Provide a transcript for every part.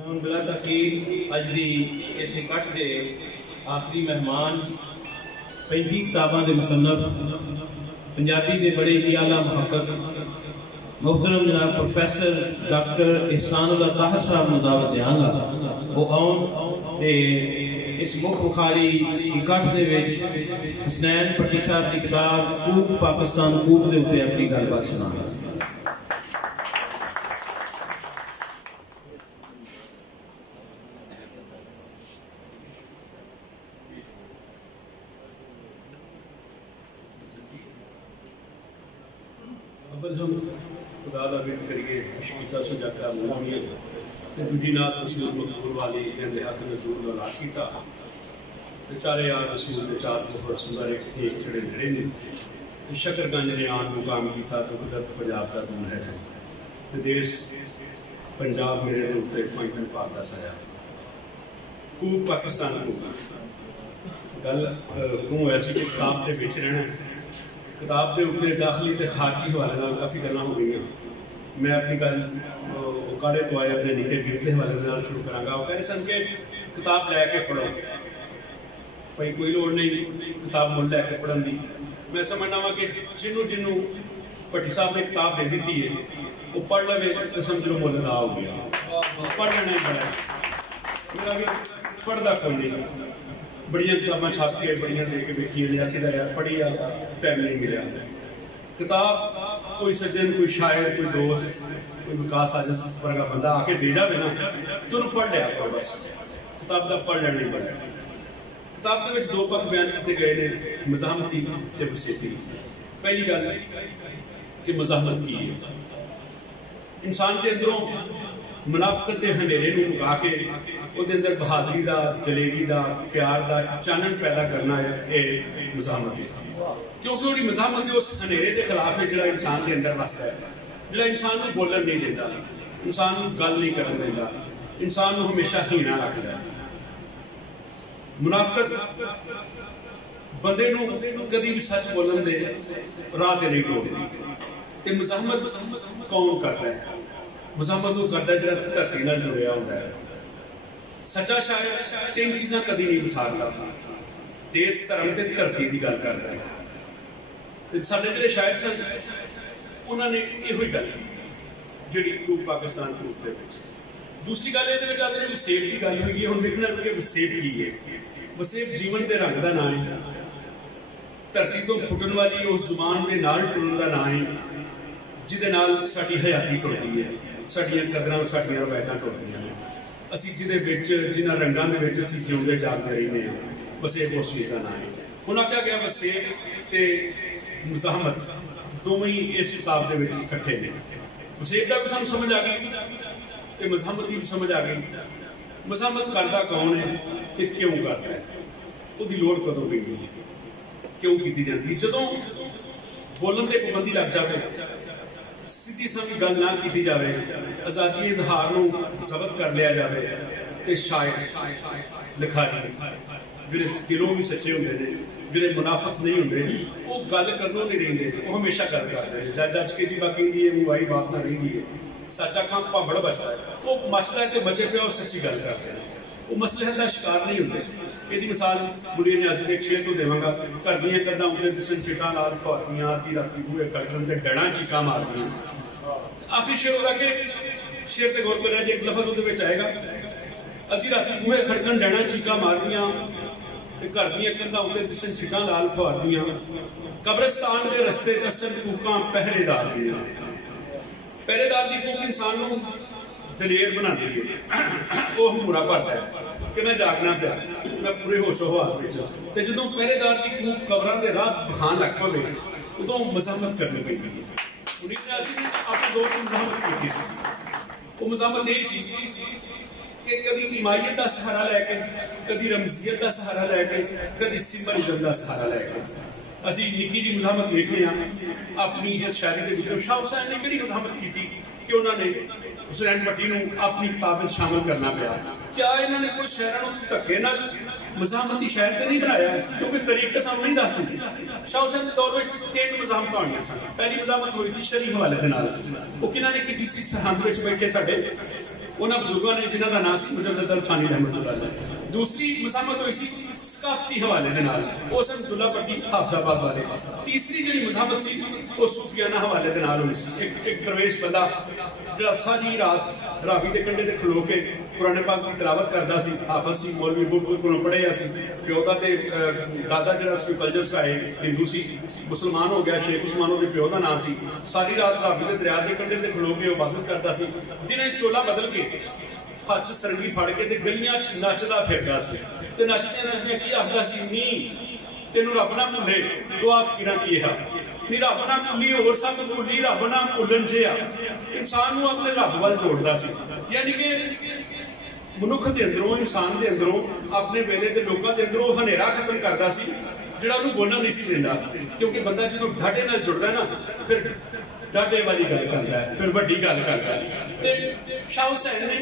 हूँ बिला तखीर अज दी इस इकट्ठ के आखिरी मेहमान 35 किताबों के मुसन्नफ पंजाबी के बड़े ही आला मुहक्किक मोहतरम जनाब प्रोफैसर डॉक्टर एहसानुल्लाह ताहिर साहब ਨੂੰ ਦਾਵਤ ਦਿਆਂਗਾ वो आउन ते इस मुख बुखारी इकट्ठ दे विच हसनैन पट्टी साहब की किताब कूक पाकिस्तान कूक दे उत्ते अपनी गलबात सुनांगा। हम खुदा का वेट करिए खुशकीता सजाका मूवी दूजी नात रसूल मकबूल वाली कहते हक रसूल का लाश किया चारे यार रसूल के चार मुफर सुंदर एक थे एक छड़े नेड़े ने शकरगंज ने आन मुकाम किया तो कुदरत पंजाब का गुण है तो देश पंजाब मेरे के उत्ते पैंतन पाक का सजा कूक पाकिस्तान कूक गल क्यों ऐसी कि किताब के बिच रहना किताब के उत्ते दाखिली तो खारजी हवाले काफ़ी गल्लां हो गई। मैं अपनी गल काड़े तो आए अपने निके वीर के हवाले शुरू करांगा। वो कहते सन कि किताब लैके पढ़ो भाई कोई लोड़ नहीं किताब मुल लैके पढ़न की। मैं समझना वा कि जिन्हों जिन्हों भट्टी साहब ने किताब दे दी है वो पढ़ लवे तो समझ लो मुल अदा हो गया। पढ़ लेना ही बड़ा मेरा भी पढ़ता कोई नहीं बड़िया किताबा छप के बड़िया दे के देखी आखिर यार पढ़ी टाइम नहीं मिला। किताब कोई सज्जन कोई शायर कोई दोस्त कोई विकास आजम वर्गा बंदा आके दे जाए ना तो पढ़ लिया करो बस किताब का पढ़ लेना ही बड़ा। किताब के दो पक्ष बयान किए गए ने मज़ाहमती ते वसेती। पहली गल कि मज़ाहमत की है इंसान के अंदरों मुनाफकत के हनेरे मुका के ਉਹਦੇ अंदर बहादुरी का दलेरी का प्यार का चानन पैदा करना है ये मज़ाहमत है क्योंकि वो मज़ाहमत उस हनेरे के खिलाफ है जो इंसान के अंदर वसता है जो इंसान को बोलन नहीं देता इंसान को गल नहीं करन देता इंसान को हमेशा हीना रखता है। मुनाफकत बंदे कभी भी सच बोलन दे राह ते नहीं टोकती। मज़ाहमत कौन करता है मज़ाहमत वो करता है जो धरती नाल जुड़िया होता है। सच्चा शायर तीन चीज़ा कभी नहीं विसारता देश धर्म से धरती की गल करता है। साडे जिहड़े शायर सन उन्होंने इहो गल जी कूक पाकिस्तान कूक दे विच। दूसरी गल ये आते वसेब की गल हुई है। हुण देखना कि वसेब की है वसेब जीवन के रंग का नाम है धरती तो फुटन वाली उस जुबान के नाल टुरन का नाम है जिहदे नाल साडी हयाती टुरदी है साडियां कदरां साडियां रवायतां टुरदियां ने असी जिन्होंने रंगों के जिउंदे जागते रहने वसेब उस चीज़ का नाम है। हुण आख्या गया वसेब ते मज़ाहमत दोवें ही इस किताब के इकट्ठे ने। वसेब का भी सानूं समझ आ गई तो मज़ाहमत की भी समझ आ गई। मज़ाहमत करता कौन है तो क्यों करता है उसकी लोड़ कदों पैंदी है क्यों की जाती है जदों बोलन की पाबंदी लग जाए सीधी सादी गल ना की जाए आज़ादी इजहार को जब्त कर लिया जाए तो शायद लिखारी जो दिलों भी सच्चे होंगे ने जो मुनाफक नहीं होंगे वो गल करनों नहीं रहिंदे वो हमेशा गल करते हैं। जज अज के जी बाकी है मुआई बात ना रही है सच आखा भाबड़ बचता है वो मचता है तो बचे पे और सच्ची गल करते हैं वो मसले का शिकार नहीं होंगे। यदि मिसाल बुढ़ी न्यासी के शेर तो देवांगा घर दियां कंधां उत्ते दिसन चिटां नाल फौरदियां आधी राती बूहे खड़कन ते डड़ां चीकां मारदियां। आखिरी शेर होगा कि शेर ते गौर करिया जे एक लफज उहदे विच आएगा अधी राती बूहे खड़कन डड़ां चीकां मारदियां ते घर दियां कंधां उत्ते दिसन चिटां नाल फौरदियां कब्रिस्तान के रस्ते दसन कूकां पहरेदार दियां। पहरेदार दी कूक इंसान नूं दलेर बनाती है वो हमूरा भरता है कि मैं जागना पिया मैं पूरे होशो हवास में जो पहरेदार की कूक कबरां दे राह बखान लग पवे उदों मज़ाहमत करनी पैंदी है। अपने दौर की मज़ाहमत की वो मज़ाहमत यही कि कभी इमायत का सहारा लैके कभी रमजीयत का सहारा लैके कभी सिंबलिज्म का सहारा लैके असी निकी जी मज़ाहमत देखने अपनी इस शायरी के शाह हुसैन ने किहड़ी मज़ाहमत की कि उन्होंने हुसैन भट्टी को अपनी किताब में शामिल करना पाया। क्या इन्होंने कोई शायरों धक्के नाल मज़ाहमती शायर तो नहीं बनाया क्योंकि तरीके सामने नहीं दस दी। शाह हुसैन के दौर में तीन मज़ाहमत होईयां सन। पहली मज़ाहमत हुई थी शरी हवाले दे नाल वो किन्हां ने कीती सी सरहंद विच बैठे साडे उन्होंने बुजुर्गों ने जिन्हों का नाम से मुजद्दद अल-सानी रहमतुल्लाह। दूसरी मज़ाहमत हुई सी सकाफती हवाले के नाल, वो सन अब्दुल्ला भट्टी हाफिजाबाद वाले। तीसरी जी मज़ाहमत सी वो सूफियाना हवाले के नाल हुई सी। एक दरवेश बंदा जो सारी रात रावी के कंढे ते खलो के कुरान पाक की तिलावत करता सी, हाफिज सी, मौलवी बुलबुल को पढ़िया सी। प्यो का ते दादा जो फलजर साहिब हिंदू सी, मुसलमान हो गया, शेख उस्मान के प्यो का नाम सी। सारी रात रावी के दरिया के कंढे ते खलो के इबादत करता सी। दिने चोला बदल के हाथ च सरंगी फड़ के गलियां नचदा फिरदा सी ते नचदे नचदे की आखदा सी, नी तेनू रब ना भुले दुआ फकीरां की है, नी रब ना भुली होर सब भुली रब ना भुलन जिहा। इंसान नू अपने रब वाल जोड़दा सी। यानी कि मनुख दे अंदरों, इंसान दे अंदरों, अपने वेले दे लोकां दे अंदरों हनेरा खत्म करदा सी जिहड़ा उहनू बोलण नहीं सी दिंदा। क्योंकि बंदा जदों ढाडे नाल जुड़दा ना फिर ढाडे वाली गल करदा है, फिर वड्डी गल करदा है। ते शाह हुसैन ने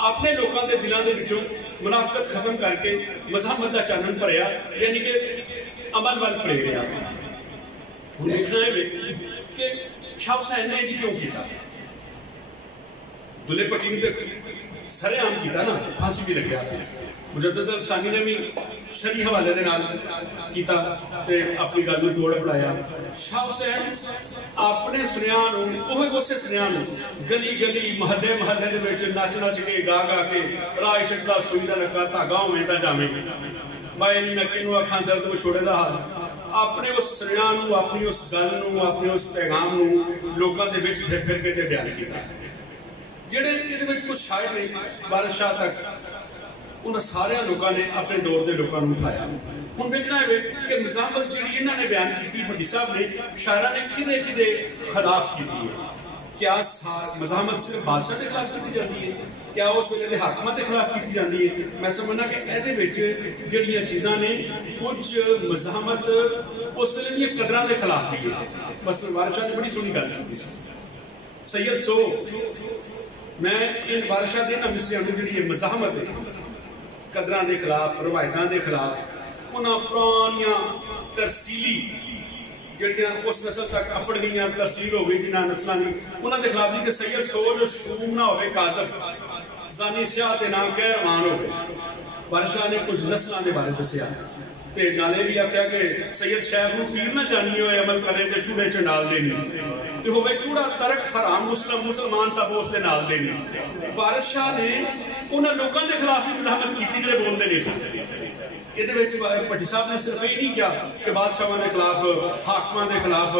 अपने लोगों के दिलों के विचों मुनाफिकत खत्म करके मज़ाहमत का चानन भरिया, यानी कि अमल वाल प्रेरिया। हुण देखना है कि शाह हुसैन ने जी क्यों किया। दुल्हे भट्टी ने सरेआम किया ना, फांसी भी लग्या। मुजद्दद अल-सानी ने भी शरी हवाले के नाल कीता ते अपनी गल नूं तोड़ पड़ाया। शाह हुसैन अपने सुनियां नूं उसे सुनियां नूं गली गली महल्ले महल्ले दे विच नच नच के गा गा के राह छड्डा सूई दा लगा धागा होवे तां जावे मैं मैं किनू अखां दर्द विछोड़े दा हाल। अपने उस सुनियां नूं, अपनी उस गल नूं, अपने उस पैगाम नूं लोकां दे विच फिर फिर के ते बयान कीता। जिहड़े इहदे विच कुछ शायर ने बादशाह तक उन्होंने सारे लोगों ने अपने दौर के लोगों को उठाया। हुण देखना है कि मज़ाहमत जी इन्होंने बयान की भट्टी साहब ने शायरा ने किदे किदे खिलाफ की है। क्या मज़ाहमत सिर्फ बादशाह के खिलाफ की जाती है, क्या उस वेले के हाकमां के खिलाफ की जाती है। मैं समझना कि इहदे विच जिहड़ियां चीज़ां ने कुछ मज़ाहमत उस वेले दी कदरां के खिलाफ भी है। बस बादशाह ने बड़ी सोहनी गल की सैयद सो मैं इन बादशाह के इन्हां मिसरियां नूं जिहड़ी मज़ाहमत है कदरां के खिलाफ, रवायतों के खिलाफ, उन्होंने पुरानियां तरसीली जिहड़ियां उस नस्ल तक अपड़ गई तरसील हो गई जिन्होंने नस्लों की, उन्होंने खिलाफ जी कि सैयद सो जो शूम ना हो काजब जानी स्याह के नाम कहरमान हो। बादशाह ने कुछ नस्लों के बारे दसिया ते नाले भी आख्या कि सैयद शैब नूं पीर ना जानी होए अमल करे ते चूड़े च नाल देनी ते होवे चूड़ा तरक हराम मुसलमान सब उस दे नाल देनी। बादशाह ने उन्होंने लोगों के खिलाफ भी मज़ाहमत की जिहड़े बोलते नहीं सकते। ये भट्टी साहब ने सिर्फ यही नहीं किया कि बादशाहों के खिलाफ, हाकमां के खिलाफ,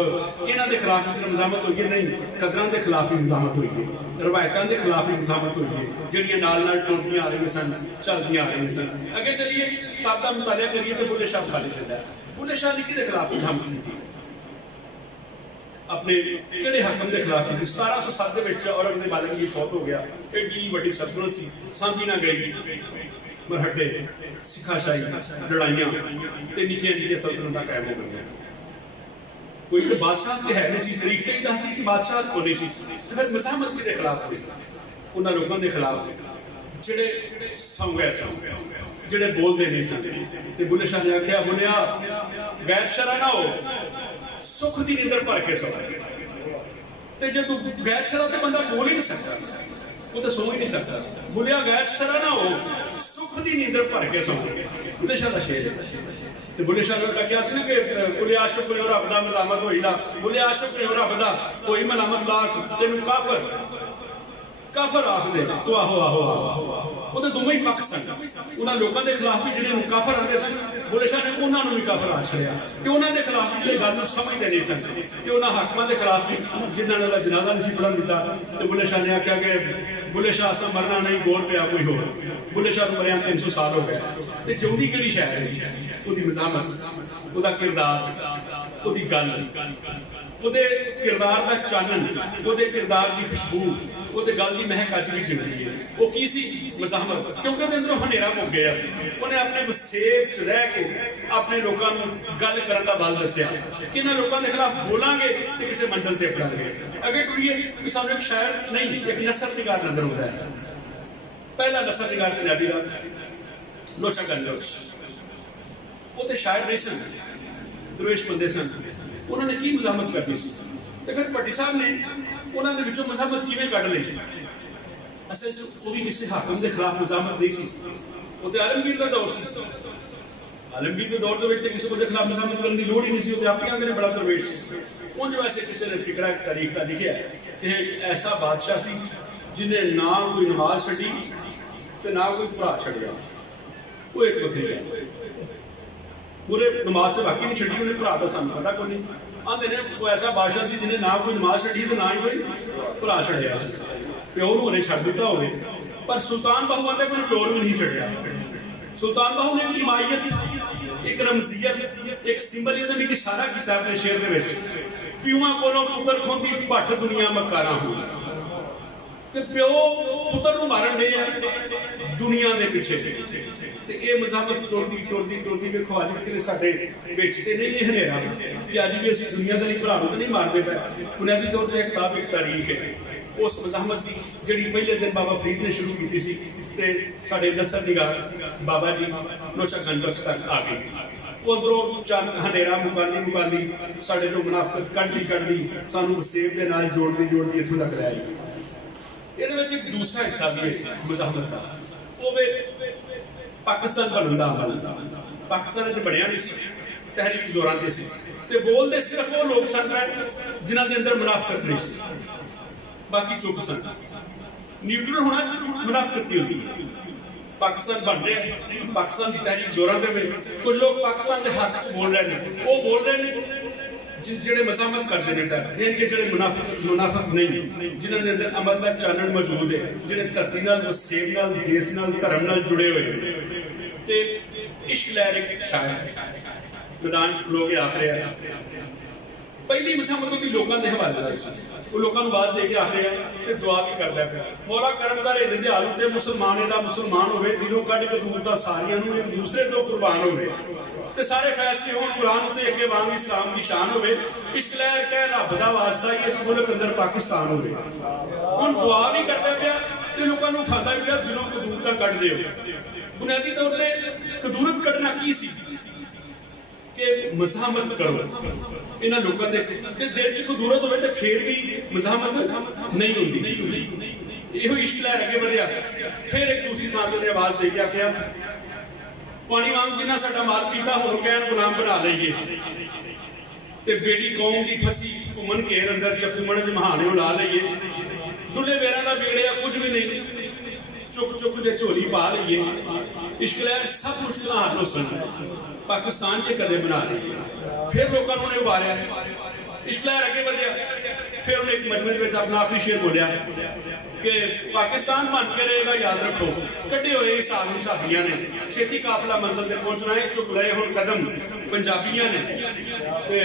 इन्हों के खिलाफ भी सिर्फ मज़ाहमत हुई है, नहीं कदरां के खिलाफ भी मज़ाहमत हुई है, रवायतों के खिलाफ भी मज़ाहमत हुई है जिहड़ियां नाल नाल टुरदियां आ रही सन, चलदियां आ रही सन। अगे चलिए किताब का मुतालिया करिए तो बुल्ले शाह खाली चलता है। बुल्ले शाह ने किहदे खिलाफ मज़ाहमत की, अपने किहड़े हाकम के खिलाफ की। 1707 के औरंगजेब आलम की फौत हो गया, एडी वड्डी सल्तनत सी, सांभी ना गई, मरहटे सिखाशाही लड़ाइयां ते निक्कियां निक्कियां सल्तनतां कायम हो गई। कोई तो बादशाह ते है नहीं सी, तरीक ते दसदी कि बादशाह को नहीं सी। फिर मज़ाहमत किहदे खिलाफ हुई, उन्हां लोकां दे खिलाफ जिहड़े सौंगे सन, जिहड़े बोलदे नहीं सन। ते बुल्ले शाह ने आख्या, बुलिया गैर शरा ना हो, सुख की नींदर भर के सो। जो तू गैर शरा तो बंदा बोल ही नहीं सकता, वो तो सो ही नहीं सकता। बुलिया गैर शरा ना हो, सुख की नींदर भर के सो। बुल्ले शाह का शेर है। बुल्ले शाह ने क्या ना कि बुले आशुक ने रब दा मज़ाहमत होई ना, बुले आशुक ने रब दा कोई मलामत लाख तेन काफर काफर आख दे तो आहो आहो आहो। वो तो दोवें ही पक्ष सन। उन्होंने लोगों के खिलाफ भी जिन्हें काफर आते सन, बुल्ले शाह ने उन्होंने भी काफर आख छड़िया। तो उन्होंने खिलाफ भी गल समझते नहीं सन। तो उन्होंने हाकमां के खिलाफ भी जिन्होंने जनाजा नहीं पढ़न दिता, तो बुल्ले शाह ने आख्या कि बुल्ले शाह असा मरना नहीं, गोर पिया कोई हो। बुल्ले शाह मरिया 300 साल हो गए। तो जिंदी कि शहर है, उसकी मज़ाहमत, उसका किरदार, उसकी गल, ਉਹਦੇ किरदार का चानन, ਉਹਦੇ किरदार की खुशबू, ਉਹਦੇ गल की महक अज भी जिंदी है। वो की सी मज़ाहमत, क्योंकि ਉਹਦੇ अंदरों हनेरा मुक गया सी। ਉਹਨੇ अपने वसेब च रह के अपने लोगों को गल करने का बल दसिया कि इन्हां लोगों के खिलाफ बोलांगे तो किसी मंजिल से अपनांगे। अगे टुरीए कि सानू एक शायर नहीं, एक नसर निगार नजर आता है। पहला नसर निगार पंजाबी का लोशा गंडोश, वो तो शायर नहीं सन, दरवेश बंदे सन। उन्होंने की मज़ाहमत करनी सी। तो फिर भट्टी साहब ने उन्होंने विचों मज़ाहमत किवें कढ लई। असल वो भी किसी हाकम के खिलाफ मजामत नहीं सी, वो तो आलमगीर का दौर सी। आलमगीर के दौर के किसी को खिलाफ मजामत करने की लोड़ ही नहीं सी, उसे आप आंदे ने बड़ा दरवेश सी। उन वैसे किसी ने फिकरा तारीख का लिखा कि ऐसा बादशाह सी जिन्हें ना कोई नमाज छड़ी तो ना कोई भरा छड़िया, वो एक वक्री है। पूरे नमाज से बाकी नहीं छड़ी, उन्हें भरा तो सानू पता कोई नहीं। आंदे ने वो ऐसा बादशाह सी जिन्हें ना कोई नमाज छड़ी तो ना ही कोई भरा छड़िया, प्यो उन्हें छड़ दिता हो। पर सुल्तान बाहू आंदे कोई प्यो भी नहीं छड़िया। सुल्तान बाहू ने एक हिमायत, एक रमजीयत, एक सिंबलिज्म, एक इशारा किया अपने शेर के विच, प्यूआं कोलों पुत्र खोंदी भट्ठ दुनिया मकारा हो। प्यो पुत्र नूं मारन दे दुनिया के पिछे, ये मजामत टुरदी टुरदी टुरदी वेखो अज कि साडे विच ते नहीं हनेरा कि अज भी असीं दुनिया सारी भरा नूं नहीं मारदे पे। बुनियादी तौर पर किताब एक तारीख है उस मजामत की जिहड़ी पहले दिन बाबा फरीद ने शुरू की सी ते साडे नसर निगार बाबा जी नौशागंज बख्श तक आ गई। उधरों चंद हनेरा मुकांदी मुकांदी साडे जो मुनाफकत कढ़दी सानू वसेब दे नाल जोड़दी इत्थों तक लै आई। ਇਹਦੇ ਵਿੱਚ ਇੱਕ दूसरा हिस्सा भी है मुजाहमत का, वो वे पाकिस्तान बनने का अमल। पाकिस्तान बनया नहीं सी, तहरीक दौरान से सी ते बोलते सिर्फ वो लोग सन जिन्हों के अंदर मुनाफकत नहीं सी, बाकी चुप सन। न्यूट्रल होना मुनाफकत होती है। पाकिस्तान बन रहा है, पाकिस्तान की तहरीक दौरान के कुछ लोग पाकिस्तान के हक च बोल रहे हैं, वो बोल रहे हैं जिहड़े मजामत करते हैं जिनके जिहड़े मुनाफिक नहीं, जिन्होंने अंदर अमल का चानन मौजूद है, जिहड़े धरती नाल वसेब नाल देश नाल धर्म नाल जुड़े हुए ते इश्क लहर एक शायर मैदान च खलो के आख रहा है। पहली मजामत की लोगों के हवाले वो लोगों को आवाज दे के आख रहा है, दुआ भी करता है, मौला करम कर इहदे दयालु ते मुसलमान दा मुसलमान होवे, दिलों कढ़ के दूर दा सारियां नूं एक दूसरे तो कुर्बान होवे ते सारे फैसले होण कुरान ते अगे वांग इस्लाम की शान होवे। इश्क लहर कह रब दा वास्ता इस मुल्क अंदर पाकिस्तान होवे। हुण दुआ भी करदा पिया ते लोकां नूं उठांदा भी पिया, दिलों कदूर दा कढ दिओ। बुनियादी तौर ते कदूरत कढना की सी कि मज़ाहमत करो इन्हां लोकां दे ते दिल च कदूरत होवे ते फिर भी मज़ाहमत नहीं हुंदी। इहो इश्क लहर अगे वधिया। फिर एक दूसरी थां ते आवाज दे के आखिया, पानी वांग जिन्ना साडा माल पीता होर कहण गुलाम बना लईए ते बेड़ी कौम की फसी घुमन घेर अंदर चकुमण महाने उड़ा लईए। दुले वेरां दा बिगड़िया कुछ भी नहीं, चुक चुक दे झोली पा लईए। इश्क लहर सब मुश्किल हल हो सन, पाकिस्तान च कदे बना लईए। फिर लोगों ने उबारिया, इश्क लहर अगे वधिया। फिर उन्हें एक मजमे में अपना आखिरी शेर बोलिया कि पाकिस्तान बन के रहेगा याद रखो, कटे हुए साबियां ने छेती काफिला मंजिल तक पहुंचना है, चुक लए हुण कदम पंजाबियां ने ते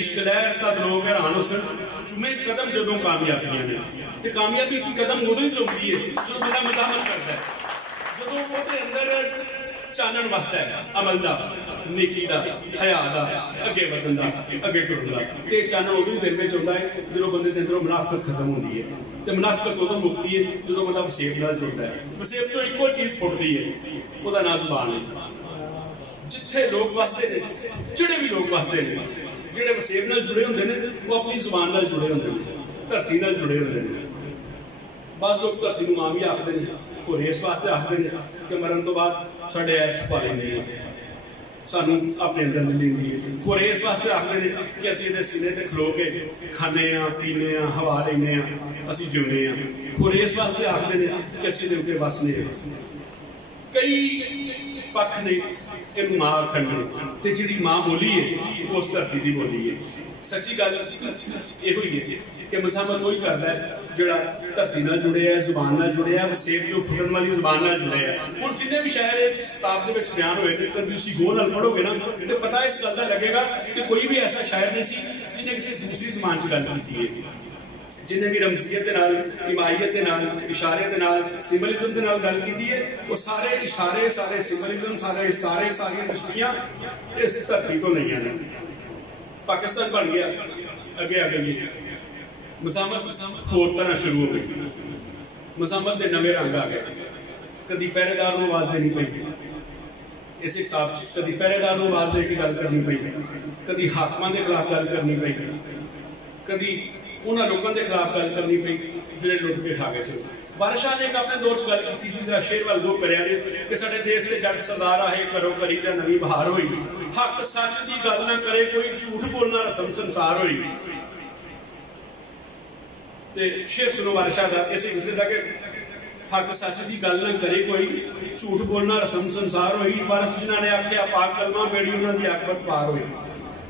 इश्क लहर तद लोग हैरान हो सन, चुमे कदम जदों कामयाबियां ने ते कामयाबी की कदम उदों ही चुमदी है जो बंदा मज़ाहमत करता है, जदों ओहदे अंदर चानन वसदा है अमल दा, नेकी दा, हया दा, अगे वधन दा, अगे टुरन दा। ते चानन उदों दिल में हुंदा है जदों बंदे दे अंदरों मुनाफकत खत्म होंदी है ते मुनाफकत उदों मुकदी है जदों बंदा वसेब नाल जुड़दा है। वसेब चों इक्को चीज फुटदी है, ओहदा नाम जुबान है। जिथे लोग वसदे ने, जिहड़े भी लोग वसदे ने, जिहड़े वसेब नाल जुड़े हुंदे ने वो अपनी जुबान नाल जुड़े हुंदे ने, धरती नाल जुड़े हुंदे ने। बस लोग धरती नूं मां भी आखदे ने, होर इस वास्ते आखदे ने कि मरण तो बाद साडे ऐ छुपा लैंदी है, सानू अपने अंदर मिल लैंदी है। होर इस वास्ते आखदे ने कि असीं इहदे सीने ते खलो के खाने आ, पीने आ, हवा लैने आ, असीं जिउंदे आ। होर इस वास्ते आखदे ने कि असीं इहदे उत्ते वसने आ। कई पक्ष ने इहनूं मां आखण दे ते जिहड़ी मां बोली है उस धरती दी बोली है। सच्ची गल इहो ही है कि मज़ाहमत वही करता है जिहड़ा धरती नाल जुड़े है, जुबान नाल जुड़े है, वसेब जो फुटन वाली जुबान नाल जुड़े है। हुण जिन्ने भी शायर इस किताब दे विच बयान होए ने कभी तुसीं गौर नाल पढ़ोगे ना तो पता इस गल दा लगेगा कि कोई भी ऐसा शायर नहीं सी जिन्हें किसी दूसरी जुबान च गल कीती है। जिन्हें भी रमजीयत दे नाल, हिमायत दे नाल, इशारे दे नाल, सिंबलिज्म दे नाल गल कीती है, वो सारे इशारे, सारे सिंबलिज्म, सारे इस्तारे, सारी तशबीहां इस धरती तो नहीं है। पाकिस्तान बन गया, अगे आ गई मज़ाहमत होर तरह शुरू हो गई। मज़ाहमत के नवे रंग आ गए। कभी पहरेदार को आवाज़ देनी पई, इस किताब कभी पहरेदार को आवाज़ दे के गल करनी पई, कभी हाकमां के खिलाफ गल करनी पई, कभी उन्होंने लोगों के खिलाफ गल करनी पई जिहड़े लुट के खा गए थे। बादशाह ने एक अपने दौर च गल की जरा शेर वाल गो करिया कि साडे देश के जग सरदार आहे करो करी जा नवी बहार होई हक सच की गल ना करे कोई झूठ बोलना रसम संसार होई ते शेर सुनो बादशाह का इस लिखा कि हक सच की गल ना करे कोई झूठ बोलना रसम संसार होई वारस जिन्होंने आख्या पाक कलमा बेड़ी उन्होंने अकबर पार होई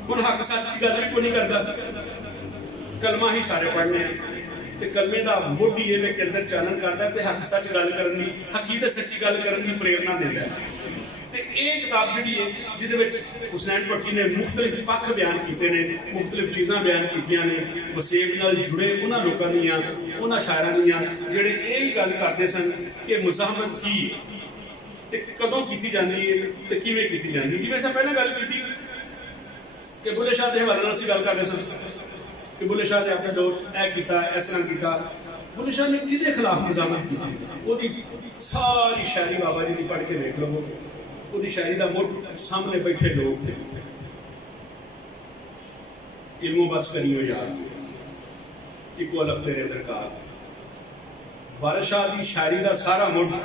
हुण हक सच की गल भी कोई नहीं करता कलमा ही सारे पढ़ने ते कलमे का मुढ़ ही ये अंदर चानन करता है हक सच गल करनी हकीकत सच्ची गल करने की प्रेरणा देता है ते ये किताब जी है जिद हुसैन भट्टी ने मुख्तलिफ पक्ष बयान किए हैं मुख्तलिफ चीज़ा बयान की ने वसेब नाल जुड़े उन्होंने लोगों दियाँ उन्होंने शायरां दियां जिहड़े यही गल करते सन कि मुज़ाहमत की ते कदों की जाती है ते किवें की जाती जिवें असीं पहले गल की कि बुल्ले शाह के हवाले नाल असीं गल करदे सन कि बुल्ले शाह ने अपने दौर इस तरह किया बुल्ले शाह ने किहदे खिलाफ मुज़ाहमत की वो सारी शायरी बाबा जी की पढ़ के देख लो वो शायरी का मुठ सामने बैठे लोग थे इल्मो बस करियो यार इको अलफ तेरे दरकार वारिस शाह की शायरी का सारा मुठ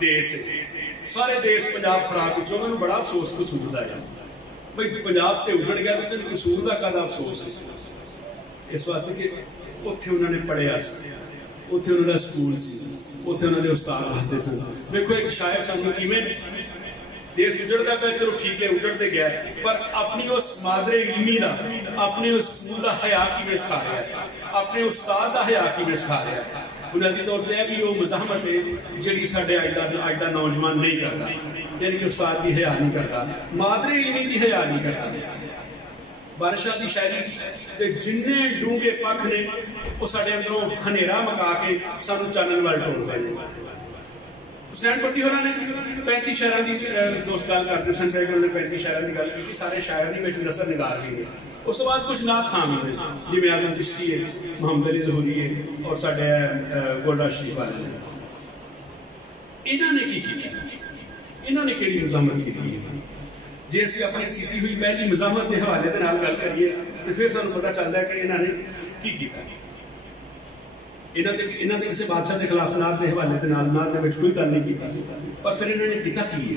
देश सारे देश पंजाब खराब जो मैंने बड़ा अफसोस कसूर है भाई पंजाब तो उजड़ गया तो कसूर का कदा अफसोस है इस वास्ते कि उत्थे उन्होंने पढ़िया उत्थे उन्होंने स्कूल से उत्थे उन्होंने उस्ताद वसते सन देखो एक शायर सानू किवें देश उजड़ता पे चलो ठीक है उजड़ते गया पर अपनी उस माजरे इल्मी का अपने उस स्कूल का हया किवें सिखा रहा है अपने उस्ताद का हया किवें सिखा रहा है बुनियादी तौर पर भी वो मुज़ाहमत है जी साढ़े अज का नौजवान नहीं करता यानी कि उस्ताद की हया नहीं करता मादरे इल्मी की हया नहीं करता वारिस शाह की शायरी जिन्ने डूंगे पक्ष ने वो साढ़े अंदरों हनेरा मका के सानू चानन वाल टोलते हैं हुसैन भट्टी होरां ने 35 शायरां की दोस्त गल करते सन ने 35 शायरां की गल की सारे शायर की नसर निगार भी है उस बाद कुछ नात खाम ने जिवें आज़म चिश्ती है मोहम्मद अली ज़हूरी है और साढ़े गोल्डा शरीफ वाले ने इन्होंने की इन्होंने किहड़ी मुज़ाहमत की है जे असीं अपनी की हुई पहली मुज़ाहमत के हवाले के नाल गल करिए तो फिर सानू पता चलता है कि इन्होंने की किया इन्होंने किसी बादशाह के खिलाफ नात के हवाले के नाल नात दे कोई गल नहीं की पर फिर इन्होंने किया की है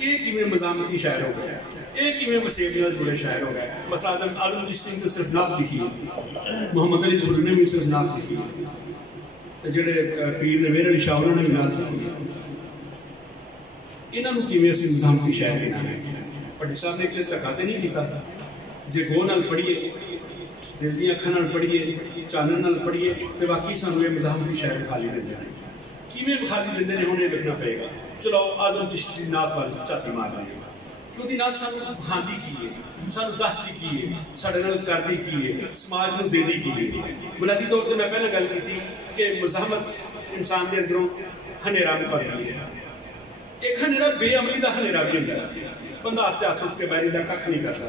ये किवें मुज़ाहमती शायर हो गया ये किवें वसेब नाल जुड़े शायर हो गए मसला आज़म चिश्ती ने सिर्फ नात लिखी मोहम्मद अली ज़हूरी ने भी सिर्फ नात लिखी तो जिहड़े पीर ने मेरे अली शाह उन्होंने भी नात लिखी इन्होंने किवें असीं मुज़ाहमती शायर लिखी भट्टी साहब ने एक धक्का तो नहीं किया जे गो नाल पढ़िए दिल दी अखां नाल पढ़िए चानन नाल पढ़िए तो बाकी सानू ये मुज़ाहमती शायर खाली देंदे हैं किवें खाली देंदे ने हुण ये लिखना पएगा चलो आज़म चिश्ती नात वाल झाती मार लईए ਉਹਦੀ नात सानू खांदी की है सानू दसदी की है साडे नाल करदी की है समाज नूं देदी की है बुनियादी तौर पर मैं पहले गल की कि मुज़ाहमत इंसान के अंदरों हनेरा भरदी है एक हनेरा बेअमली का हनेरा भी होंदा है बंदा हत्थ हत्थ उठ के बैरी का कख नहीं करता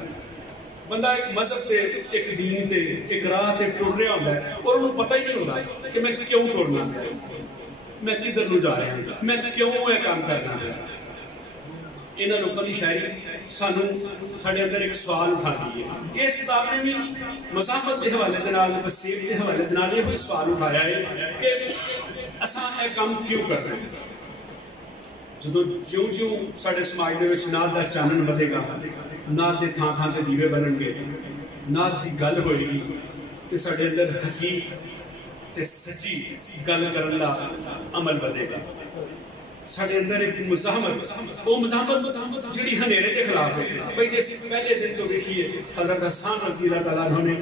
बंदा एक मजहब से एक दीन से एक राह से टुर रहा होंदा है और उन्होंने पता ही नहीं होता कि मैं क्यों टुरना मैं किधर नूं जा रहा मैं क्यों यह काम करना इन्होंने लोगों की शायरी सानू साढ़े अंदर एक सवाल उठाती है इस किताब ने भी मुज़ाहमत के हवाले के नाल वसेब के हवाले के नाल यह सवाल उठाया है कि असां यह काम क्यों कर रहे हैं जो ज्यों ज्यों साढ़े समाज के नात का चानन बढ़ेगा नात के थां थां ते दीवे बलणगे नात की गल होएगी तो साढ़े अंदर हकीक ते सच्ची गल करन दा अमल बढ़ेगा साढ़े अंदर एक मुज़ाहमत वो मुज़ाहमत जिहड़ी हनेरे के खिलाफ है भाई जैसे पहले दिन तो देखिए हज़रत हसन रज़ी अल्लाह तआला अन्हु ने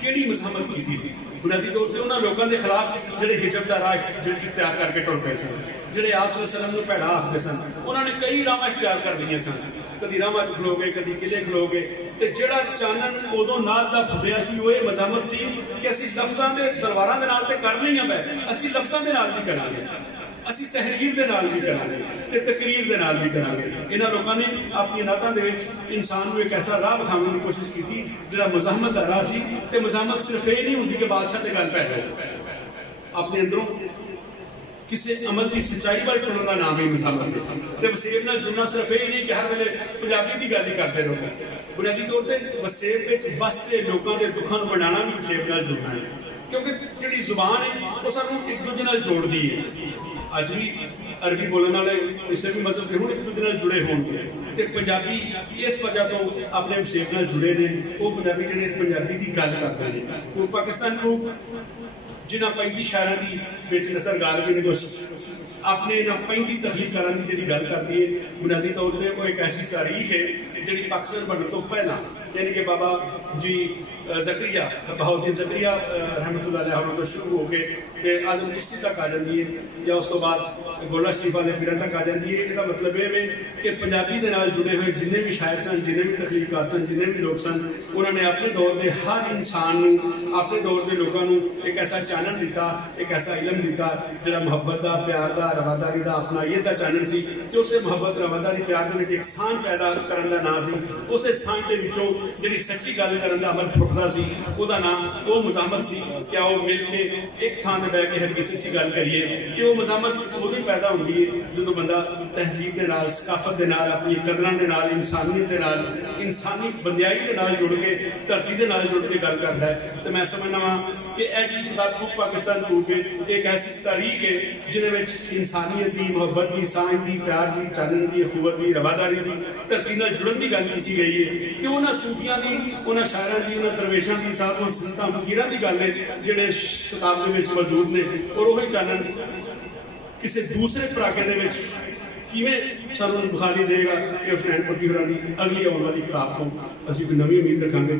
किहड़ी मुज़ाहमत की थी बुनियादी तौर पर उन्होंने लोगों के खिलाफ जिहड़े हिजब का राह इख्तियार करके टुर पे सन जिहड़े आप सल्लल्लाहु अलैहि वसल्लम नूं भैड़ा आखदे सन उन्होंने कई राह इख्तियार कर लईआं सन कभी राह च खलो गए कभी किले खलो गए तो जिहड़ा चानन उदों नात दा फब्बिया सी वो मुज़ाहमत सी कि असीं लफ्ज़ां दे तलवारां दे नाल ते कर लईआं बै असीं लफ्ज़ां दे नाल भी करांगे असीं तहरीर दे नाल भी करांगे ते तकरीर दे नाल भी करांगे इन्हां लोकां ने अपनी नातां दे विच इंसान नूं एक ऐसा राह विखाउण दी कोशिश की जिहड़ा मुज़ाहमत दा राह सी ते मुज़ाहमत सिर्फ ये नहीं हुंदी कि बादशाह ते गल पै जाए अपने अंदरों किसी अमल की सच्चाई वाल टुरन का नाम ही मुज़ाहमत है तो वसेब नाल जुड़ना सिर्फ ये नहीं कि हर वेले पंजाबी की गल ही करते रहो बुनियादी तौर पर वसेब बसते लोगों के दुखों को बनाना भी वसेब नाल जुड़ना है क्योंकि जिहड़ी जुबान है वो सानू एक दूजे नाल जोड़दी है। अज भी अरबी बोलने वाले किसी भी मजहब के होण एक दूजे नाल जुड़े होणगे ते पंजाबी इस वजह तो अपने विशेष नाल जुड़े ने। वो पंजाबी जिहड़े पंजाबी की गल करते हैं वो पाकिस्तान को जिन्हें 35 शहरों की बिच नसर गाल भी ने कुछ अपने 35 तकलीफकारों की जी गल करती है। बुनियादी तौर पर वो एक ऐसी तारीख है जी पाकिस्तान बनने तो पहला यानी कि बाबा जी जकरिया बहाउद्दीन जकरिया रहमतुल्लाह अलैह तो शुरू होकर आजम चिश्ती तक आ जाती है या उस तो बाद गोला शरीफ वाले फिर तक आ जाती है। इसका मतलब ये है कि पंजाबी के नाल जुड़े हुए जिन्हें भी शायर सन जिन्हें भी तकलीफकार सन जिन्हें भी लोग सन उन्होंने अपने दौर के हर इंसान अपने दौर के लोगों को एक ऐसा चानन दिता एक ऐसा इलम दिता जो मुहब्बत का प्यार का रवादारी का अपनाइत का चानन सी। तो उस मुहब्बत रवादारी प्यार के एक स्थान पैदा करने का नाम सी। उस स्थान के विचों जी सच्ची गल करने का अमल फुटता सी उसका नाम वो मज़ाहमत सी। क्या वो मिल के एक थान बह के हर किसी सच्ची गल करिए कि वो मज़ाहमत उदों ही पैदा होती है जो बंदा तहजीब के नाल सकाफत के नाल अपनी कदरां के नाल इंसानियत के नाल इंसानी बंदियाई के नाल जुड़ के धरती के नाल जुड़ के गल करता है। तो मैं समझना वा कि बुक पाकिस्तान बुक एक ऐसी तारीख है जिन्हें इंसानियत की मुहब्बत की सांझ की प्यार की चानन की अखुवत की रवादारी की धरती नाल जुड़न की गल की गई है कि उन्होंने सूफियां की उन्होंने शायरों की उन्होंने दरवेशों की साथ संतां फकीरां की गल है जिहड़े किताब के मौजूद ने। और वही चानन किसी दूसरे पराके दे विच किवें सानूं बुखारी देगा कि हुसैन पक्की होरां दी अगली आने वाली किताब को असीं नवीं उम्मीद रखांगे।